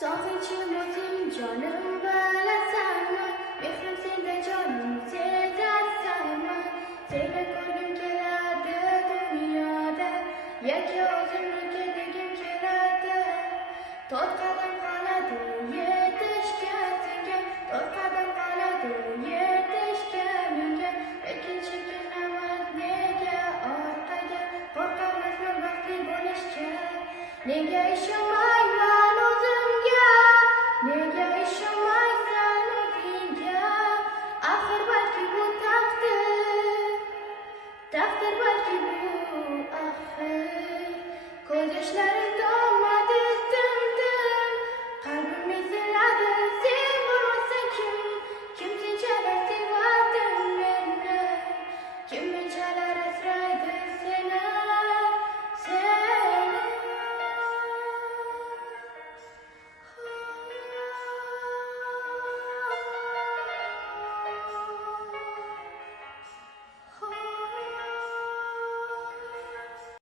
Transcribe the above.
Sog'inchim o'zing jonim bilasanmi, mehrim senda jonim sezasanmi, seni ko'rgim keladi dunyoda, yakka o'zimniki degim keladi. To'rt qadam qoladi yetishga senga, to'rt qadam qoladi yetishga menga, lekin chekinaman nega orqaga, qo'rqamizmi baxtli bo'lishga, nega ishonmayman o'zimga, nega ishonmaysan o'zingga, axir balki bu taqdir balki bu axir, ko'z yoshlarim